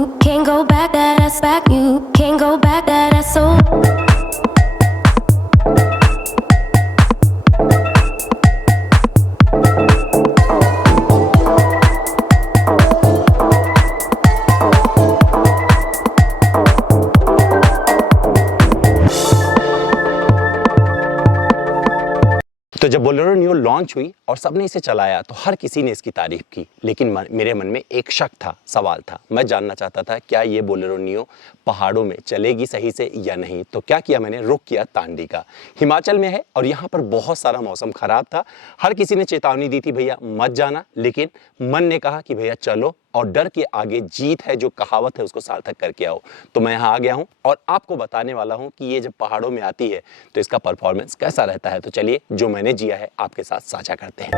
You can't go back, that ass back. You can't go back, that ass so. तो जब Bolero neo launch हुई और सबने इसे चलाया तो हर किसी ने इसकी तारीफ की, लेकिन मेरे मन में एक शक था, सवाल था। मैं जानना चाहता था क्या ये बोलेरो नियो पहाड़ों में चलेगी सही से या नहीं। तो क्या किया मैंने, रुक किया तांडी का। हिमाचल में है और यहाँ पर बहुत सारा मौसम खराब था। हर किसी ने चेतावनी दी थी भैया मत जाना, लेकिन मन ने कहा कि भैया चलो और डर के आगे जीत है, जो कहावत है उसको सार्थक करके आओ। तो मैं यहाँ आ गया हूँ और आपको बताने वाला हूँ कि ये जब पहाड़ों में आती है तो इसका परफॉर्मेंस कैसा रहता है। तो चलिए जो मैंने जिया है आपके साथ साझा करते हैं।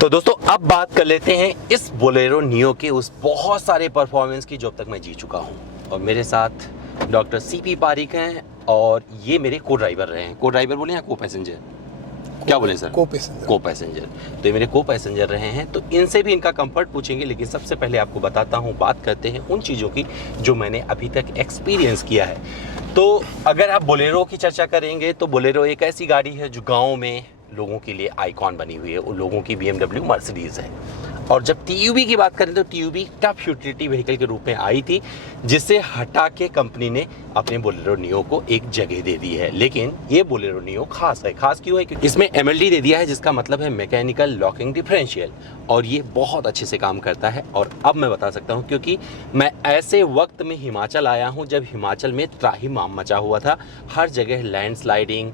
तो दोस्तों अब बात कर लेते हैं इस बोलेरो नियो के उस बहुत सारे परफॉर्मेंस की जो अब तक मैं जी चुका हूं। और मेरे साथ डॉक्टर सीपी पारिक हैं और ये मेरे को ड्राइवर रहे हैं। को ड्राइवर बोले या को पैसेंजर, क्या बोले सर? को पैसेंजर। को पैसेंजर। तो ये मेरे को पैसेंजर रहे हैं, तो इनसे भी इनका कंफर्ट पूछेंगे। लेकिन सबसे पहले आपको बताता हूँ, बात करते हैं उन चीज़ों की जो मैंने अभी तक एक्सपीरियंस किया है। तो अगर आप बोलेरो की चर्चा करेंगे तो बोलेरो एक ऐसी गाड़ी है जो गाँव में लोगों के लिए आइकॉन बनी हुई है। उन लोगों की BMW मर्सिडीज़ है। और जब TUV की बात करें तो TUV टफ यूटिलिटी व्हीकल के रूप में आई थी, जिसे हटा के कंपनी ने अपने बोलेरो नियो को एक जगह दे दी है। लेकिन ये बोलेरो नियो खास है। खास क्यों है? क्योंकि इसमें MLD दे दिया है, जिसका मतलब है मैकेनिकल लॉकिंग डिफरेंशियल, और ये बहुत अच्छे से काम करता है। और अब मैं बता सकता हूँ क्योंकि मैं ऐसे वक्त में हिमाचल आया हूँ जब हिमाचल में त्राहिमाम मचा हुआ था। हर जगह लैंडस्लाइडिंग,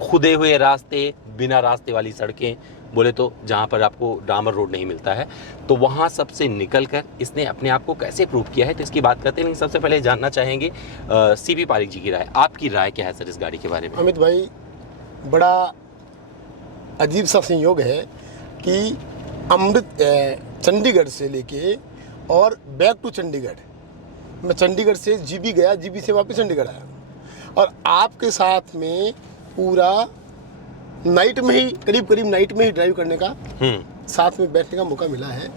खुदे हुए रास्ते, बिना रास्ते वाली सड़कें, बोले तो जहाँ पर आपको डामर रोड नहीं मिलता है। तो वहाँ सबसे निकलकर इसने अपने आप को कैसे प्रूव किया है, तो इसकी बात करते हैं। लेकिन सबसे पहले जानना चाहेंगे सीपी पारिक जी की राय। आपकी राय क्या है सर इस गाड़ी के बारे में? अमित भाई, बड़ा अजीब सा संयोग है कि चंडीगढ़ से लेके और बैक टू चंडीगढ़, मैं चंडीगढ़ से GB गया, GB से वापस चंडीगढ़ आया, और आपके साथ में पूरा नाइट में ही, करीब नाइट में ही ड्राइव करने का, साथ में बैठने का मौका मिला है।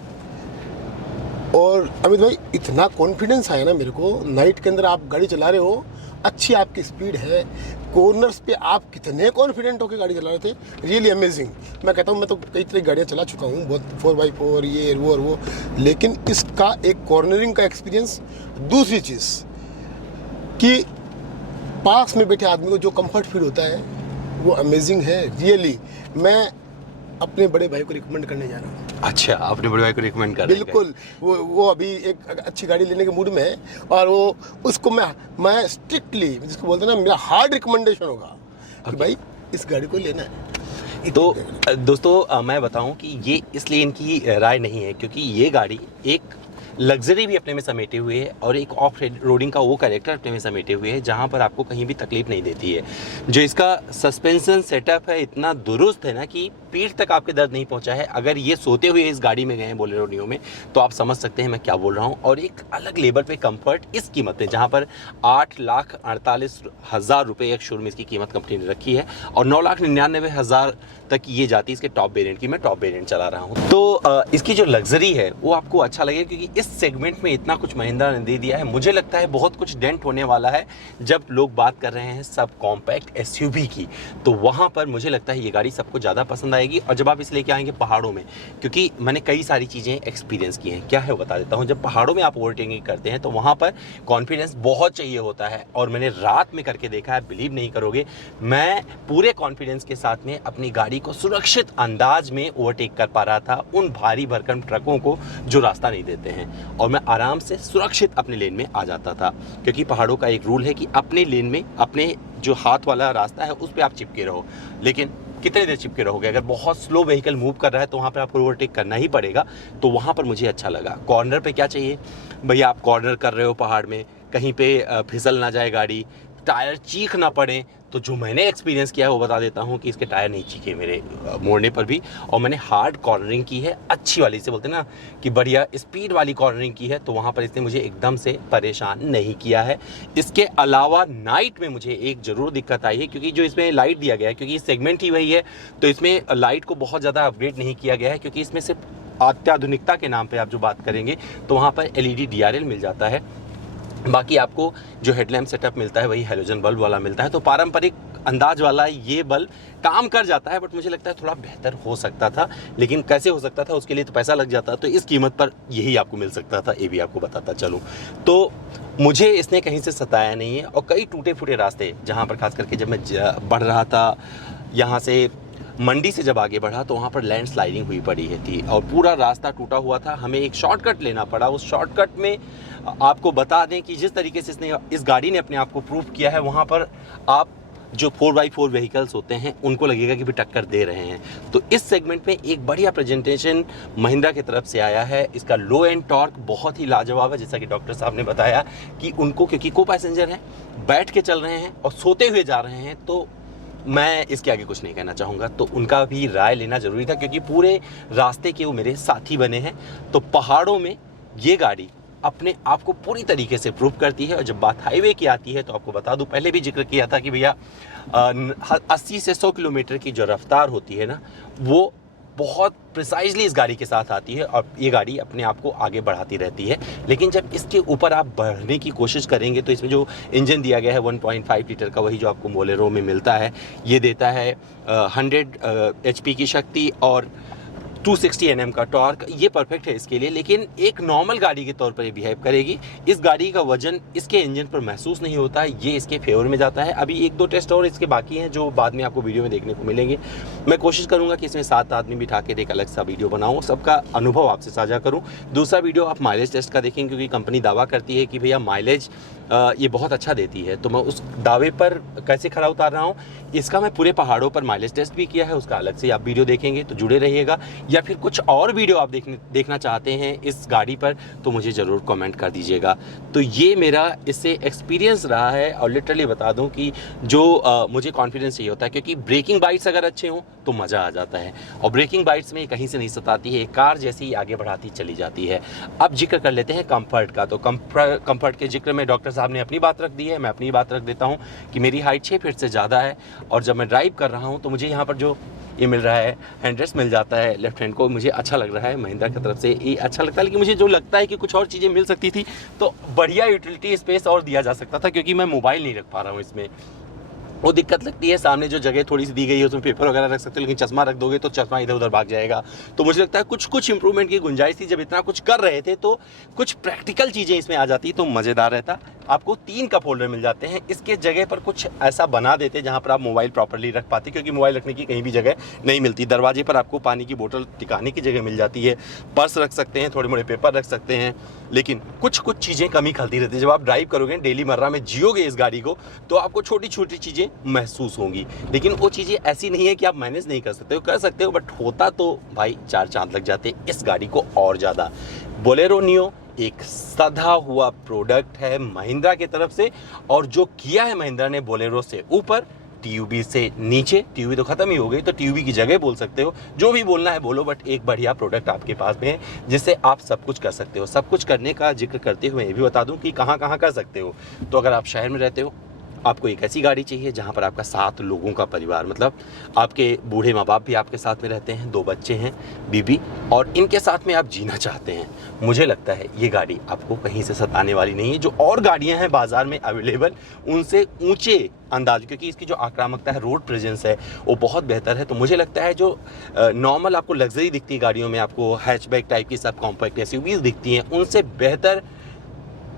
और अमित भाई, इतना कॉन्फिडेंस आया ना मेरे को। नाइट के अंदर आप गाड़ी चला रहे हो, अच्छी आपकी स्पीड है, कॉर्नर्स पे आप कितने कॉन्फिडेंट होकर गाड़ी चला रहे थे, रियली अमेजिंग। मैं कहता हूँ, मैं तो कई तरह की गाड़ियाँ चला चुका हूँ, बहुत 4x4 ये वो और वो, लेकिन इसका एक कॉर्नरिंग का एक्सपीरियंस। दूसरी चीज़ कि पास में बैठे आदमी को जो कंफर्ट फील होता है वो अमेजिंग है रियली। मैं अपने बड़े भाई को रिकमेंड करने जा रहा हूँ। अच्छा, अपने बड़े भाई को रिकमेंड कर रहे हैं? बिल्कुल। वो अभी एक अच्छी गाड़ी लेने के मूड में है, और वो उसको मैं स्ट्रिक्टली, जिसको बोलते हैं ना, मेरा हार्ड रिकमेंडेशन होगा कि भाई इस गाड़ी को लेना है। तो दोस्तों मैं बताऊं कि ये इसलिए इनकी राय नहीं है क्योंकि ये गाड़ी एक लग्जरी भी अपने में समेटे हुए है और एक ऑफ रोडिंग का वो कैरेक्टर अपने में समेटे हुए है, जहां पर आपको कहीं भी तकलीफ नहीं देती है। जो इसका सस्पेंशन सेटअप है इतना दुरुस्त है ना कि पीठ तक आपके दर्द नहीं पहुंचा है। अगर ये सोते हुए इस गाड़ी में गए हैं बोलेरो नियो में, तो आप समझ सकते हैं मैं क्या बोल रहा हूं। और एक अलग लेवल पे कंफर्ट इस कीमत में, जहां पर 8,48,000 रुपये एक शोरूम इसकी कीमत कंपनी ने रखी है, और 9,99,000 तक ये जाती है इसके टॉप वेरिएंट की। मैं टॉप वेरिएंट चला रहा हूँ, तो इसकी जो लग्जरी है वो आपको अच्छा लगेगा, क्योंकि इस सेगमेंट में इतना कुछ महिंद्रा ने दे दिया है। मुझे लगता है बहुत कुछ डेंट होने वाला है जब लोग बात कर रहे हैं सब कॉम्पैक्ट SUV की, तो वहाँ पर मुझे लगता है ये गाड़ी सबको ज़्यादा पसंद आएगी। आएगी। और जब आप इसे लेके आएंगे पहाड़ों में, क्योंकि मैंने कई सारी चीज़ें एक्सपीरियंस की हैं, क्या है वो बता देता हूँ। जब पहाड़ों में आप ओवरटेकिंग करते हैं तो वहाँ पर कॉन्फिडेंस बहुत चाहिए होता है, और मैंने रात में करके देखा है, बिलीव नहीं करोगे, मैं पूरे कॉन्फिडेंस के साथ में अपनी गाड़ी को सुरक्षित अंदाज में ओवरटेक कर पा रहा था उन भारी भरकम ट्रकों को जो रास्ता नहीं देते हैं, और मैं आराम से सुरक्षित अपने लेन में आ जाता था। क्योंकि पहाड़ों का एक रूल है कि अपने लेन में, अपने जो हाथ वाला रास्ता है उस पर आप चिपके रहो, लेकिन कितने देर चिपके रहोगे? अगर बहुत स्लो व्हीकल मूव कर रहा है तो वहाँ पर आपको ओवरटेक करना ही पड़ेगा। तो वहाँ पर मुझे अच्छा लगा। कॉर्नर पे क्या चाहिए भैया, आप कॉर्नर कर रहे हो पहाड़ में, कहीं पे फिसल ना जाए गाड़ी, टायर चीख ना पड़े। तो जो मैंने एक्सपीरियंस किया है वो बता देता हूँ कि इसके टायर नहीं चीखे मेरे मोड़ने पर भी, और मैंने हार्ड कॉर्नरिंग की है, अच्छी वाली, से बोलते हैं ना कि बढ़िया स्पीड वाली कॉर्नरिंग की है, तो वहाँ पर इसने मुझे एकदम से परेशान नहीं किया है। इसके अलावा नाइट में मुझे एक ज़रूर दिक्कत आई है, क्योंकि जो इसमें लाइट दिया गया है, क्योंकि सेगमेंट ही वही है, तो इसमें लाइट को बहुत ज़्यादा अपग्रेड नहीं किया गया है, क्योंकि इसमें सिर्फ अत्याधुनिकता के नाम पर आप जो बात करेंगे तो वहाँ पर LED DRL मिल जाता है। बाकी आपको जो हेडलैम्प सेटअप मिलता है वही हैलोजन बल्ब वाला मिलता है। तो पारंपरिक अंदाज वाला ये बल्ब काम कर जाता है, बट मुझे लगता है थोड़ा बेहतर हो सकता था। लेकिन कैसे हो सकता था, उसके लिए तो पैसा लग जाता, तो इस कीमत पर यही आपको मिल सकता था, ये भी आपको बताता चलूँ। तो मुझे इसने कहीं से सताया नहीं है। और कई टूटे फूटे रास्ते, जहाँ पर खास करके जब मैं बढ़ रहा था यहाँ से मंडी से, जब आगे बढ़ा तो वहाँ पर लैंड स्लाइडिंग हुई पड़ी है थी और पूरा रास्ता टूटा हुआ था, हमें एक शॉर्टकट लेना पड़ा। उस शॉर्टकट में आपको बता दें कि जिस तरीके से इस गाड़ी ने अपने आप को प्रूव किया है, वहाँ पर आप जो 4x4 व्हीकल्स होते हैं उनको लगेगा कि भी टक्कर दे रहे हैं। तो इस सेगमेंट में एक बढ़िया प्रेजेंटेशन महिंद्रा की तरफ से आया है। इसका लो एंड टॉर्क बहुत ही लाजवाब है, जैसा कि डॉक्टर साहब ने बताया कि उनको, क्योंकि को पैसेंजर हैं, बैठ के चल रहे हैं और सोते हुए जा रहे हैं, तो मैं इसके आगे कुछ नहीं कहना चाहूँगा। तो उनका भी राय लेना ज़रूरी था, क्योंकि पूरे रास्ते के वो मेरे साथी बने हैं। तो पहाड़ों में ये गाड़ी अपने आप को पूरी तरीके से प्रूव करती है। और जब बात हाईवे की आती है तो आपको बता दूं, पहले भी जिक्र किया था कि भैया 80 से 100 किलोमीटर की जो रफ्तार होती है ना, वो बहुत प्रिसाइजली इस गाड़ी के साथ आती है और ये गाड़ी अपने आप को आगे बढ़ाती रहती है। लेकिन जब इसके ऊपर आप बढ़ने की कोशिश करेंगे तो इसमें जो इंजन दिया गया है 1.5 लीटर का, वही जो आपको बोलेरो में मिलता है, ये देता है 100 HP की शक्ति और 260 Nm का टॉर्क। ये परफेक्ट है इसके लिए, लेकिन एक नॉर्मल गाड़ी के तौर पर ये बिहेव करेगी। इस गाड़ी का वजन इसके इंजन पर महसूस नहीं होता है, ये इसके फेवर में जाता है। अभी 1-2 टेस्ट और इसके बाकी हैं जो बाद में आपको वीडियो में देखने को मिलेंगे। मैं कोशिश करूंगा कि इसमें 7 आदमी बिठा के एक अलग सा वीडियो बनाऊँ, सबका अनुभव आपसे साझा करूँ। दूसरा वीडियो आप माइलेज टेस्ट का देखें, क्योंकि कंपनी दावा करती है कि भैया माइलेज ये बहुत अच्छा देती है। तो मैं उस दावे पर कैसे खरा उतार रहा हूँ, इसका मैं पूरे पहाड़ों पर माइलेज टेस्ट भी किया है, उसका अलग से आप वीडियो देखेंगे तो जुड़े रहिएगा। या फिर कुछ और वीडियो आप देखना चाहते हैं इस गाड़ी पर तो मुझे ज़रूर कमेंट कर दीजिएगा। तो ये मेरा इससे एक्सपीरियंस रहा है। और लिटरली बता दूं कि जो मुझे कॉन्फिडेंस चाहिए होता है, क्योंकि ब्रेकिंग बाइट्स अगर अच्छे हों तो मज़ा आ जाता है, और ब्रेकिंग बाइट्स में कहीं से नहीं सताती है, कार जैसी ही आगे बढ़ाती चली जाती है। अब जिक्र कर लेते हैं कंफर्ट का। तो कंफर्ट के जिक्र में डॉक्टर साहब ने अपनी बात रख दी है, मैं अपनी बात रख देता हूँ कि मेरी हाइट 6 फीट से ज़्यादा है, और जब मैं ड्राइव कर रहा हूँ तो मुझे यहाँ पर जो ये मिल रहा है, हैंड रेस्ट मिल जाता है लेफ्ट हैंड को, मुझे अच्छा लग रहा है। महिंद्रा की तरफ से ये अच्छा लगता है, लेकिन मुझे जो लगता है कि कुछ और चीज़ें मिल सकती थी, तो बढ़िया यूटिलिटी स्पेस और दिया जा सकता था, क्योंकि मैं मोबाइल नहीं रख पा रहा हूँ इसमें, वो दिक्कत लगती है। सामने जो जगह थोड़ी सी दी गई है उसमें पेपर वगैरह रख सकते हो, लेकिन चश्मा रख दोगे तो चश्मा इधर उधर भाग जाएगा। तो मुझे लगता है कुछ इंप्रूवमेंट की गुंजाइश थी। जब इतना कुछ कर रहे थे तो कुछ प्रैक्टिकल चीज़ें इसमें आ जाती तो मज़ेदार रहता। आपको 3 कप होल्डर मिल जाते हैं, इसके जगह पर कुछ ऐसा बना देते जहाँ पर आप मोबाइल प्रॉपरली रख पाते, क्योंकि मोबाइल रखने की कहीं भी जगह नहीं मिलती। दरवाजे पर आपको पानी की बोतल टिकाने की जगह मिल जाती है, पर्स रख सकते हैं, थोड़े मोड़े पेपर रख सकते हैं, लेकिन कुछ चीज़ें कमी खलती रहती है। जब आप ड्राइव करोगे, डेली मर्रा में जियोगे इस गाड़ी को, तो आपको छोटी छोटी चीज़ें महसूस होंगी। लेकिन वो चीज़ें ऐसी नहीं है कि आप मैनेज नहीं कर सकते हो, बट होता तो भाई 4 चांद लग जाते इस गाड़ी को और ज़्यादा। बोलेरो नियो एक सधा हुआ प्रोडक्ट है महिंद्रा की तरफ से, और जो किया है महिंद्रा ने बोलेरो से ऊपर, टीयूबी से नीचे, टीयूबी तो खत्म ही हो गई, तो टीयूबी की जगह बोल सकते हो, जो भी बोलना है बोलो, बट एक बढ़िया प्रोडक्ट आपके पास में है जिससे आप सब कुछ कर सकते हो। सब कुछ करने का जिक्र करते हुए ये भी बता दूं कि कहाँ कहाँ कर सकते हो। तो अगर आप शहर में रहते हो, आपको एक ऐसी गाड़ी चाहिए जहां पर आपका 7 लोगों का परिवार, मतलब आपके बूढ़े माँ बाप भी आपके साथ में रहते हैं, 2 बच्चे हैं, बीबी, और इनके साथ में आप जीना चाहते हैं, मुझे लगता है ये गाड़ी आपको कहीं से सताने वाली नहीं है। जो और गाड़ियां हैं बाज़ार में अवेलेबल उनसे ऊंचे अंदाज, क्योंकि इसकी जो आक्रामकता है, रोड प्रेजेंस है, वो बहुत बेहतर है। तो मुझे लगता है जो नॉर्मल आपको लग्जरी दिखती है गाड़ियों में, आपको हैचबैक टाइप की सब कॉम्पैक्ट एसयूवीज़ दिखती हैं, उनसे बेहतर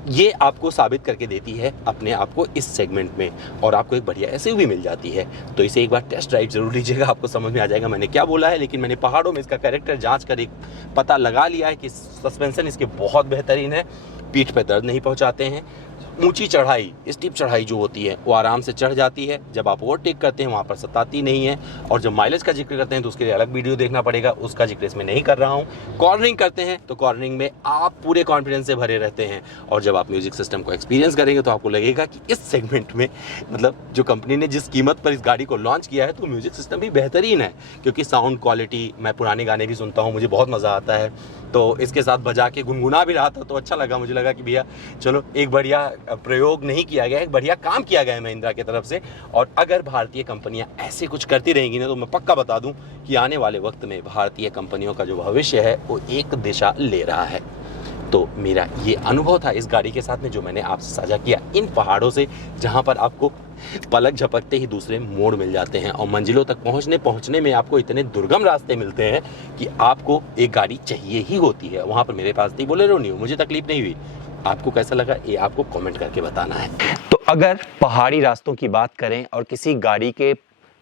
ये आपको साबित करके देती है अपने आप को इस सेगमेंट में, और आपको एक बढ़िया एसयूवी मिल जाती है। तो इसे एक बार टेस्ट ड्राइव जरूर लीजिएगा, आपको समझ में आ जाएगा मैंने क्या बोला है। लेकिन मैंने पहाड़ों में इसका कैरेक्टर जांच कर एक पता लगा लिया है कि सस्पेंशन इसके बहुत बेहतरीन है, पीठ पे दर्द नहीं पहुंचाते हैं, ऊंची चढ़ाई, स्टीप चढ़ाई जो होती है वो आराम से चढ़ जाती है, जब आप ओवरटेक करते हैं वहाँ पर सताती नहीं है। और जब माइलेज का जिक्र करते हैं तो उसके लिए अलग वीडियो देखना पड़ेगा, उसका जिक्र इसमें नहीं कर रहा हूँ। कॉर्नरिंग करते हैं तो कॉर्नरिंग में आप पूरे कॉन्फिडेंस से भरे रहते हैं, और जब आप म्यूजिक सिस्टम को एक्सपीरियंस करेंगे तो आपको लगेगा कि इस सेगमेंट में, मतलब जो कंपनी ने जिस कीमत पर इस गाड़ी को लॉन्च किया है, तो म्यूजिक सिस्टम भी बेहतरीन है। क्योंकि साउंड क्वालिटी, मैं पुराने गाने भी सुनता हूँ, मुझे बहुत मज़ा आता है, तो इसके साथ बजा के गुनगुना भी रहा था तो अच्छा लगा। मुझे लगा कि भैया चलो एक बढ़िया प्रयोग नहीं किया गया, एक बढ़िया काम किया गया है महिंद्रा की तरफ से। और अगर भारतीय कंपनियां ऐसे कुछ करती रहेंगी ना, तो मैं पक्का बता दूं कि आने वाले वक्त में भारतीय कंपनियों का जो भविष्य है वो एक दिशा ले रहा है। तो मेरा ये अनुभव था इस गाड़ी के साथ में, जो मैंने आपसे साझा किया इन पहाड़ों से, जहां पर आपको पलक झपकते ही दूसरे मोड़ मिल जाते हैं, और मंजिलों तक पहुंचने में आपको इतने दुर्गम रास्ते मिलते हैं कि आपको एक गाड़ी चाहिए ही होती है। वहां पर मेरे पास थी बोलेरो न्यू, मुझे तकलीफ नहीं हुई। आपको कैसा लगा ये आपको कमेंट करके बताना है। तो अगर पहाड़ी रास्तों की बात करें और किसी गाड़ी के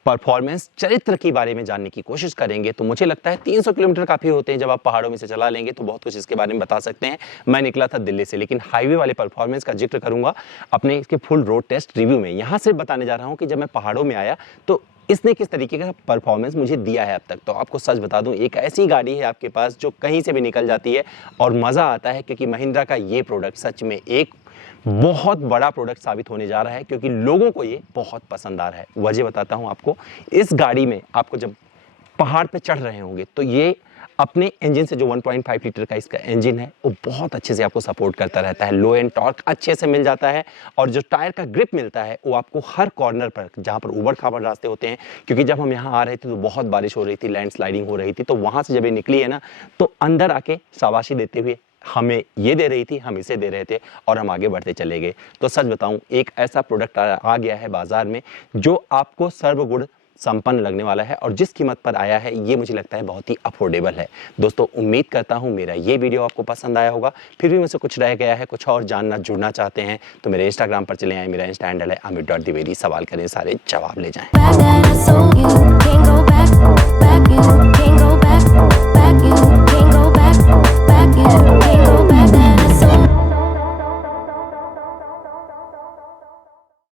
परफॉर्मेंस चरित्र के बारे में जानने की कोशिश करेंगे, तो मुझे लगता है 300 किलोमीटर काफ़ी होते हैं। जब आप पहाड़ों में से चला लेंगे तो बहुत कुछ इसके बारे में बता सकते हैं। मैं निकला था दिल्ली से, लेकिन हाईवे वाले परफॉर्मेंस का जिक्र करूंगा अपने इसके फुल रोड टेस्ट रिव्यू में। यहाँ से बताने जा रहा हूँ कि जब मैं पहाड़ों में आया तो इसने किस तरीके का परफॉर्मेंस मुझे दिया है अब तक। तो आपको सच बता दूं, एक ऐसी गाड़ी है आपके पास जो कहीं से भी निकल जाती है और मज़ा आता है, क्योंकि महिंद्रा का ये प्रोडक्ट सच में एक बहुत बड़ा प्रोडक्ट साबित होने जा रहा है, क्योंकि लोगों को ये बहुत पसंद आ रहा है। वजह बताता हूं आपको। इस गाड़ी में आपको जब पहाड़ पे चढ़ रहे होंगे तो ये अपने इंजन से, जो 1.5 लीटर का इसका इंजन है, वो बहुत अच्छे से आपको सपोर्ट करता रहता है। लो एंड टॉर्क अच्छे से मिल जाता है, और जो टायर का ग्रिप मिलता है वो आपको हर कॉर्नर पर, जहाँ पर उबड़ खाबड़ रास्ते होते हैं, क्योंकि जब हम यहाँ आ रहे थे तो बहुत बारिश हो रही थी, लैंडस्लाइडिंग हो रही थी, तो वहाँ से जब ये निकली है ना, तो अंदर आके शाबाशी देते हुए हमें ये दे रही थी, हम इसे दे रहे थे, और हम आगे बढ़ते चले गए। तो सच बताऊं, एक ऐसा प्रोडक्ट आ गया है बाजार में जो आपको सर्वगुण संपन्न लगने वाला है, और जिस कीमत पर आया है ये मुझे लगता है बहुत ही अफोर्डेबल है। दोस्तों, उम्मीद करता हूं मेरा ये वीडियो आपको पसंद आया होगा। फिर भी मुझसे कुछ रह गया है, कुछ और जानना जुड़ना चाहते हैं, तो मेरे इंस्टाग्राम पर चले आए। मेरा इंस्टा हैंडल है amit.dwivedi। सवाल करें, सारे जवाब ले जाएं। Back that I sold you, can't go back, you can't